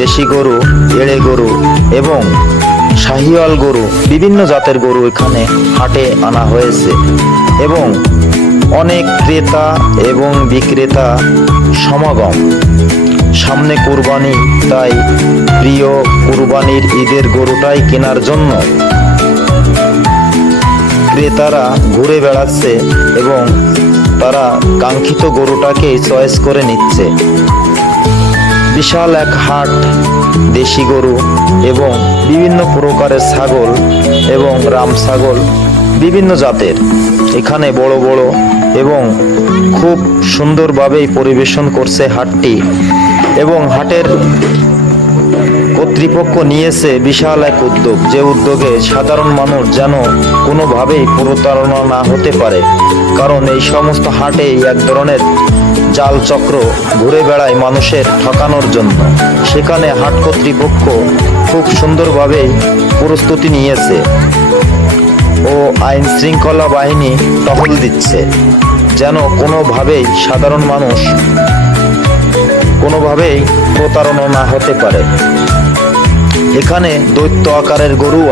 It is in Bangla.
দেশি গরু, এড়ে গরু এবং শাহিওয়াল গরু, বিভিন্ন জাতের গরু এখানে হাটে আনা হয়েছে এবং অনেক ক্রেতা এবং বিক্রেতা সমাগম। সামনে কুরবানি, তাই প্রিয় কুরবানির ঈদের গরুটাই কেনার জন্য ক্রেতারা ঘুরে বেড়াচ্ছে এবং তারা কাঙ্ক্ষিত গরুটাকে চয়েস করে নিচ্ছে। বিশাল এক হাট, দেশি গরু এবং বিভিন্ন প্রকারের ছাগল এবং রাম ছাগল বিভিন্ন জাতের এখানে বড় বড় এবং খুব সুন্দরভাবেই পরিবেশন করছে হাটটি। এবং হাটের কর্তৃপক্ষ নিয়েছে বিশাল এক উদ্যোগ, যে উদ্যোগে সাধারণ মানুষ যেন কোনোভাবেই প্রতারণা না হতে পারে, কারণ এই সমস্ত হাটেই এক ধরনের জাল চক্র ঘুরে বেড়ায় মানুষের ঠকানোর জন্য। সেখানে হাট কর্তৃপক্ষ খুব সুন্দরভাবেই প্রস্তুতি নিয়েছে ও আইন শৃঙ্খলা বাহিনী টহল দিচ্ছে, যেন কোনোভাবেই সাধারণ মানুষ কোনোভাবেই প্রতারণা না হতে পারে। এখানে দৈত্য আকারের গরু